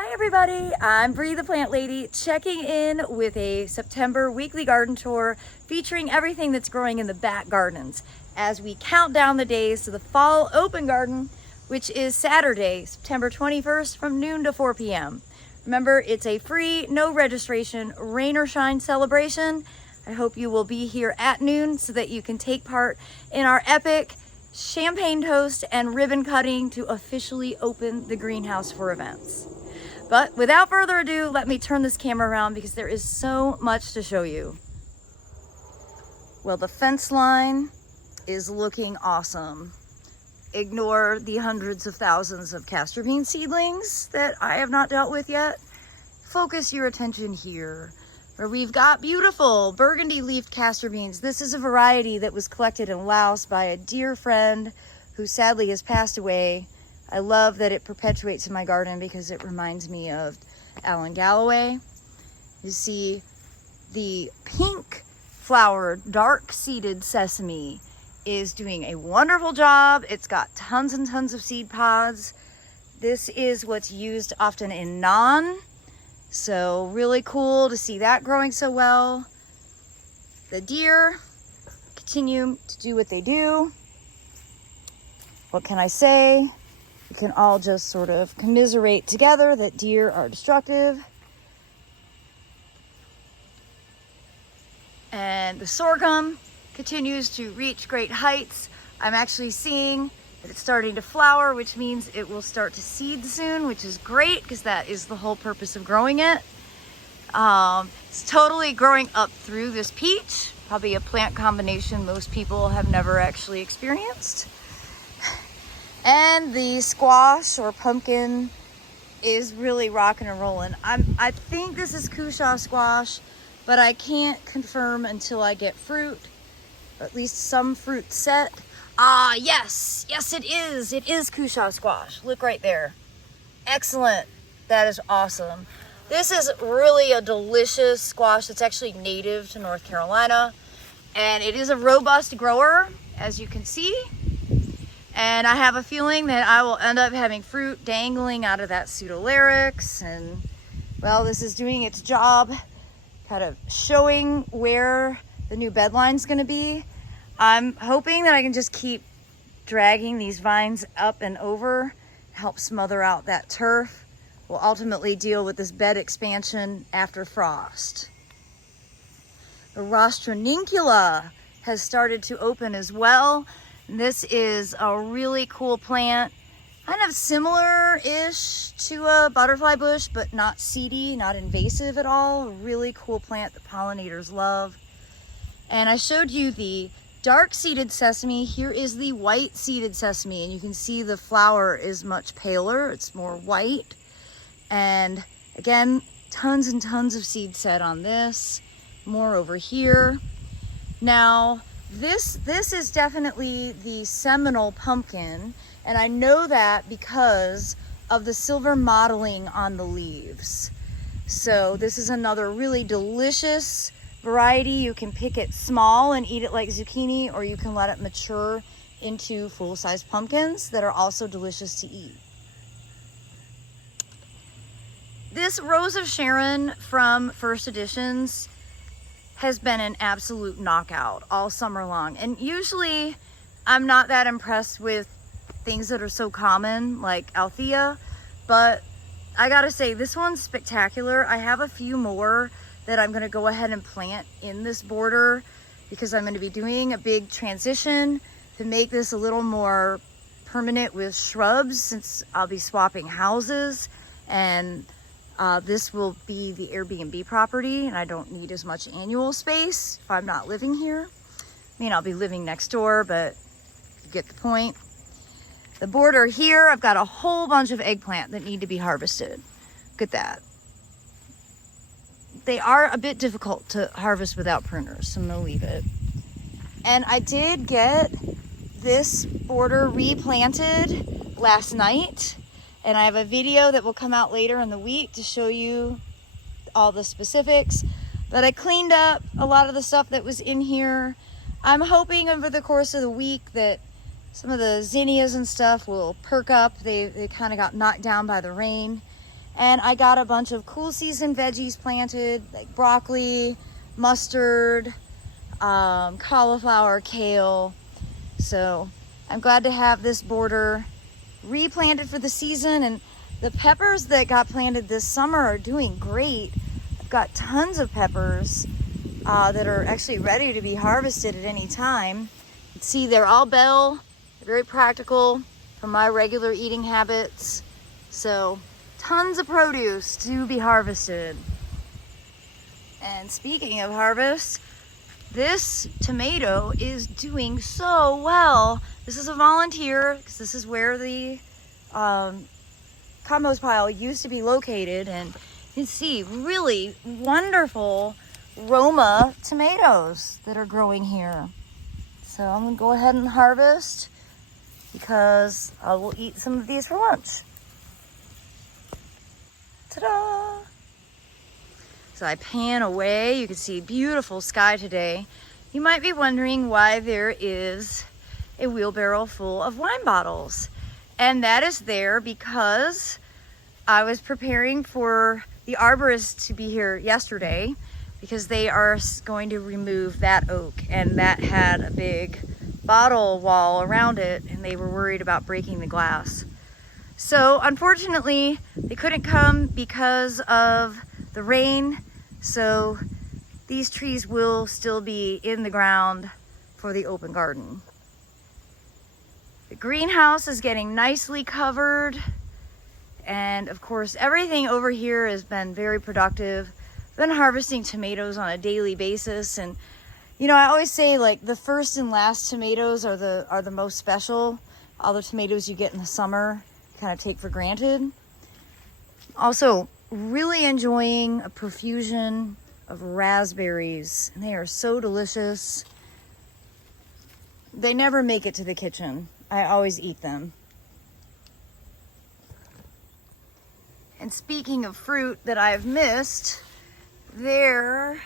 Hi everybody, I'm Bree the Plant Lady, checking in with a September weekly garden tour featuring everything that's growing in the back gardens as we count down the days to the fall open garden, which is Saturday, September 21st from noon to 4 p.m. Remember, it's a free, no registration, rain or shine celebration. I hope you will be here at noon so that you can take part in our epic champagne toast and ribbon cutting to officially open the greenhouse for events. But without further ado, let me turn this camera around because there is so much to show you. Well, the fence line is looking awesome. Ignore the hundreds of thousands of castor bean seedlings that I have not dealt with yet. Focus your attention here, where we've got beautiful burgundy leafed castor beans. This is a variety that was collected in Laos by a dear friend who sadly has passed away. I love that it perpetuates in my garden because it reminds me of Alan Galloway. You see the pink flowered, dark seeded sesame is doing a wonderful job. It's got tons and tons of seed pods. This is what's used often in naan. So really cool to see that growing so well. The deer continue to do what they do. What can I say? We can all just sort of commiserate together that deer are destructive. And the sorghum continues to reach great heights. I'm actually seeing that it's starting to flower, which means it will start to seed soon, which is great because that is the whole purpose of growing it. It's totally growing up through this peach, probably a plant combination most people have never actually experienced. And the squash or pumpkin is really rocking and rolling. I think this is Kusha squash, but I can't confirm until I get fruit, or at least some fruit set. Ah, yes, it is. It is Kusha squash. Look right there. Excellent. That is awesome. This is really a delicious squash that's actually native to North Carolina, and it is a robust grower, as you can see. And I have a feeling that I will end up having fruit dangling out of that pseudolarix. And well, this is doing its job, kind of showing where the new bedline's gonna be. I'm hoping that I can just keep dragging these vines up and over, help smother out that turf. We'll ultimately deal with this bed expansion after frost. The Rostronuncula has started to open as well. This is a really cool plant, kind of similar-ish to a butterfly bush, but not seedy, not invasive at all. A really cool plant that pollinators love. And I showed you the dark-seeded sesame. Here is the white-seeded sesame, and you can see the flower is much paler. It's more white. And again, tons and tons of seed set on this. More over here. Now, this is definitely the Seminole pumpkin, and I know that because of the silver mottling on the leaves. So this is another really delicious variety. You can pick it small and eat it like zucchini, or you can let it mature into full-size pumpkins that are also delicious to eat. This Rose of Sharon from First Editions has been an absolute knockout all summer long. And usually I'm not that impressed with things that are so common like Althea, but I gotta say this one's spectacular. I have a few more that I'm gonna go ahead and plant in this border because I'm gonna be doing a big transition to make this a little more permanent with shrubs since I'll be swapping houses, and this will be the Airbnb property, and I don't need as much annual space if I'm not living here. I mean, I'll be living next door, but you get the point. The border here, I've got a whole bunch of eggplant that need to be harvested. Look at that. They are a bit difficult to harvest without pruners, so I'm gonna leave it. And I did get this border replanted last night. And I have a video that will come out later in the week to show you all the specifics. But I cleaned up a lot of the stuff that was in here. I'm hoping over the course of the week that some of the zinnias and stuff will perk up. They kind of got knocked down by the rain. And I got a bunch of cool season veggies planted, like broccoli, mustard, cauliflower, kale. So I'm glad to have this border replanted for the season, and the peppers that got planted this summer are doing great. I've got tons of peppers that are actually ready to be harvested at any time. You can see they're all bell, very practical for my regular eating habits. So tons of produce to be harvested. And speaking of harvest, this tomato is doing so well. This is a volunteer, because this is where the compost pile used to be located, and you can see really wonderful Roma tomatoes that are growing here. So I'm gonna go ahead and harvest, because I will eat some of these for lunch. Ta-da! So I pan away. You can see beautiful sky today. You might be wondering why there is a wheelbarrow full of wine bottles. And that is there because I was preparing for the arborist to be here yesterday, because they are going to remove that oak, and that had a big bottle wall around it, and they were worried about breaking the glass. So unfortunately, they couldn't come because of the rain. So these trees will still be in the ground for the open garden. The greenhouse is getting nicely covered. And of course, everything over here has been very productive. I've been harvesting tomatoes on a daily basis. And you know, I always say, like, the first and last tomatoes are the most special. All the tomatoes you get in the summer, you kind of take for granted. Also, really enjoying a profusion of raspberries, and they are so delicious. They never make it to the kitchen. I always eat them. And speaking of fruit that I've missed, there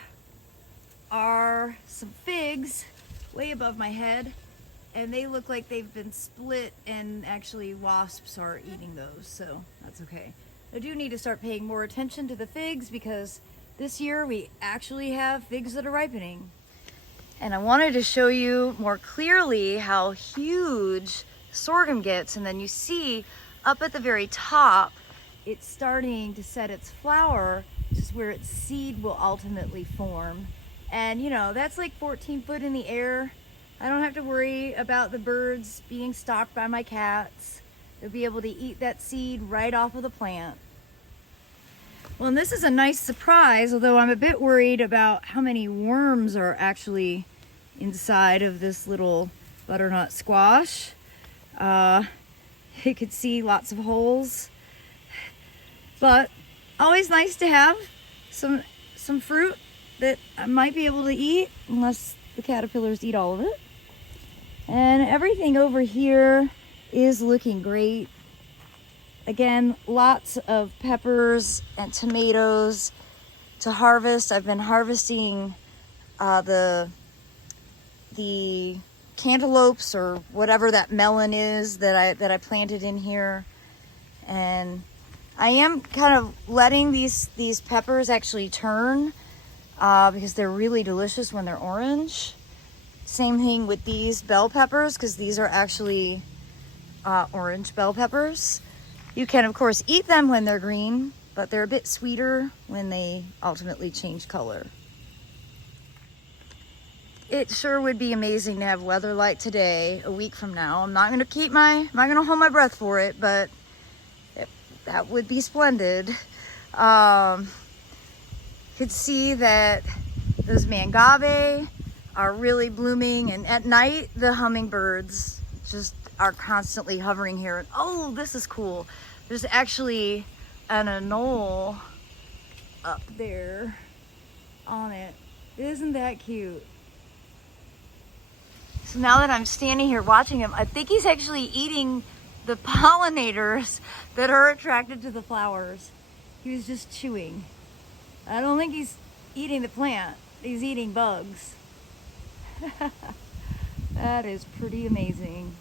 are some figs way above my head, and they look like they've been split, and actually wasps are eating those, so that's okay. I do need to start paying more attention to the figs, because this year we actually have figs that are ripening. And I wanted to show you more clearly how huge sorghum gets. And then you see up at the very top, it's starting to set its flower, which is where its seed will ultimately form. And you know, that's like 14 foot in the air. I don't have to worry about the birds being stalked by my cats. They'll be able to eat that seed right off of the plant. Well, and this is a nice surprise, although I'm a bit worried about how many worms are actually inside of this little butternut squash. You could see lots of holes. But always nice to have some fruit that I might be able to eat, unless the caterpillars eat all of it. And everything over here is looking great. Again, lots of peppers and tomatoes to harvest. I've been harvesting the cantaloupes, or whatever that melon is that I planted in here. And I am kind of letting these peppers actually turn because they're really delicious when they're orange. Same thing with these bell peppers, because these are actually orange bell peppers. You can, of course, eat them when they're green, but they're a bit sweeter when they ultimately change color. It sure would be amazing to have weather like today a week from now. I'm not going to hold my breath for it, but that would be splendid. You could see that those mangave are really blooming, and at night the hummingbirds just are constantly hovering here. And oh, this is cool. There's actually an anole up there on it. Isn't that cute? So now that I'm standing here watching him, I think he's actually eating the pollinators that are attracted to the flowers. He was just chewing. I don't think he's eating the plant. He's eating bugs. That is pretty amazing.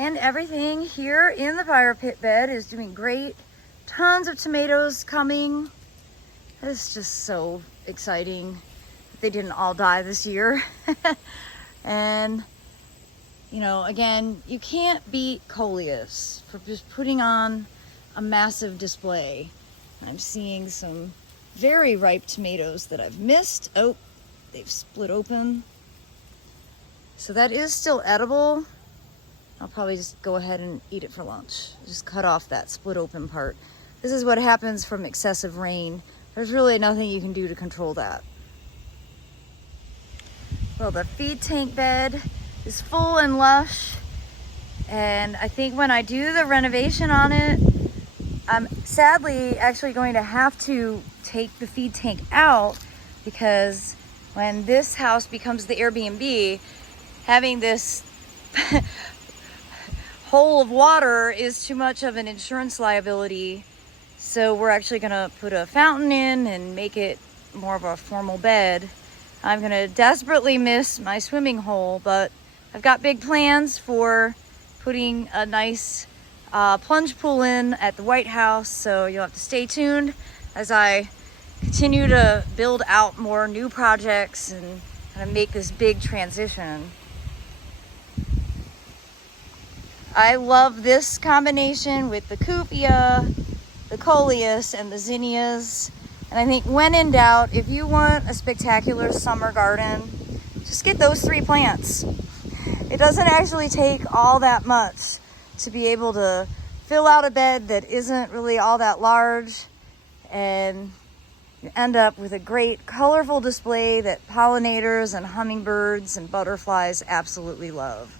And everything here in the fire pit bed is doing great. Tons of tomatoes coming. It's just so exciting. They didn't all die this year. And, you know, again, you can't beat Coleus for just putting on a massive display. I'm seeing some very ripe tomatoes that I've missed. Oh, they've split open. So that is still edible. I'll probably just go ahead and eat it for lunch. Just cut off that split open part. This is what happens from excessive rain. There's really nothing you can do to control that. Well, the feed tank bed is full and lush. And I think when I do the renovation on it, I'm sadly actually going to have to take the feed tank out, because when this house becomes the Airbnb, having this hole of water is too much of an insurance liability. So we're actually gonna put a fountain in and make it more of a formal bed. I'm gonna desperately miss my swimming hole, but I've got big plans for putting a nice plunge pool in at the White House. So you'll have to stay tuned as I continue to build out more new projects and kind of make this big transition. I love this combination with the Cupia, the Coleus, and the zinnias. And I think when in doubt, if you want a spectacular summer garden, just get those 3 plants. It doesn't actually take all that much to be able to fill out a bed that isn't really all that large, and you end up with a great colorful display that pollinators and hummingbirds and butterflies absolutely love.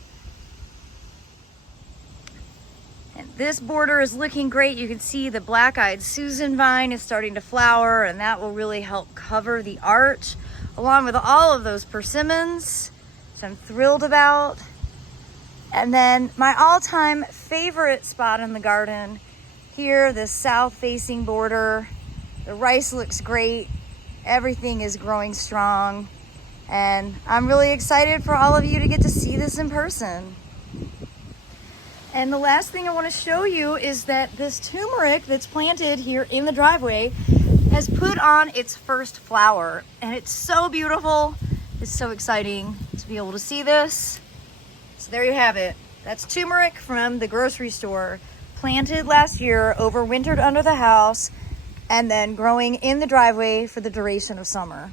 And this border is looking great. You can see the black-eyed Susan vine is starting to flower, and that will really help cover the arch, along with all of those persimmons, which I'm thrilled about. And then my all-time favorite spot in the garden here, this south-facing border. The rice looks great. Everything is growing strong. And I'm really excited for all of you to get to see this in person. And the last thing I want to show you is that this turmeric that's planted here in the driveway has put on its first flower. And it's so beautiful. It's so exciting to be able to see this. So there you have it. That's turmeric from the grocery store, planted last year, overwintered under the house, and then growing in the driveway for the duration of summer.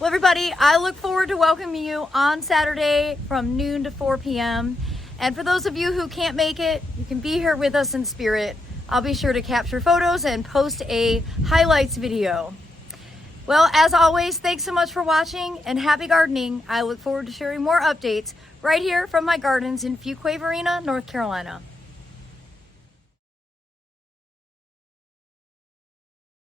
Well, everybody, I look forward to welcoming you on Saturday from noon to 4 p.m. And for those of you who can't make it, you can be here with us in spirit. I'll be sure to capture photos and post a highlights video. Well, as always, thanks so much for watching, and happy gardening. I look forward to sharing more updates right here from my gardens in Fuquay-Varina, North Carolina.